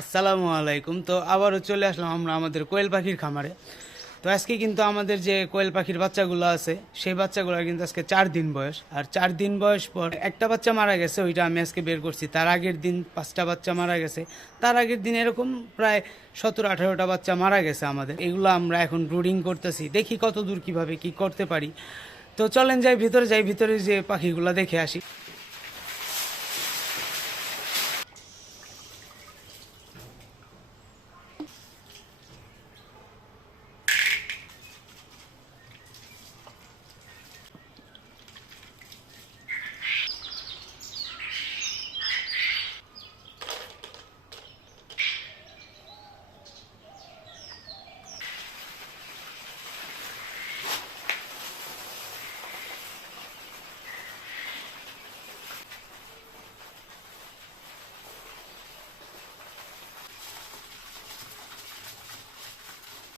আসসালামু আলাইকুম। তো আবারও চলে আসলাম আমরা আমাদের কোয়েল পাখির খামারে। তো আজকে কিন্তু আমাদের যে কোয়েল পাখির বাচ্চাগুলো আছে সেই বাচ্চাগুলোর কিন্তু আজকে 4 দিন বয়স। আর 4 দিন বয়স পর একটা বাচ্চা মারা গেছে, ওইটা আমি আজকে বের করছি। তার আগের দিন 5টা বাচ্চা মারা গেছে। তার আগের দিন এরকম প্রায় 17-18টা বাচ্চা মারা গেছে আমাদের। এগুলো আমরা এখন ব্রুডিং করতেছি, দেখি কত দূর কিভাবে কি করতে পারি। তো চলেন যাই ভিতরে, যে পাখিগুলো দেখে আসি।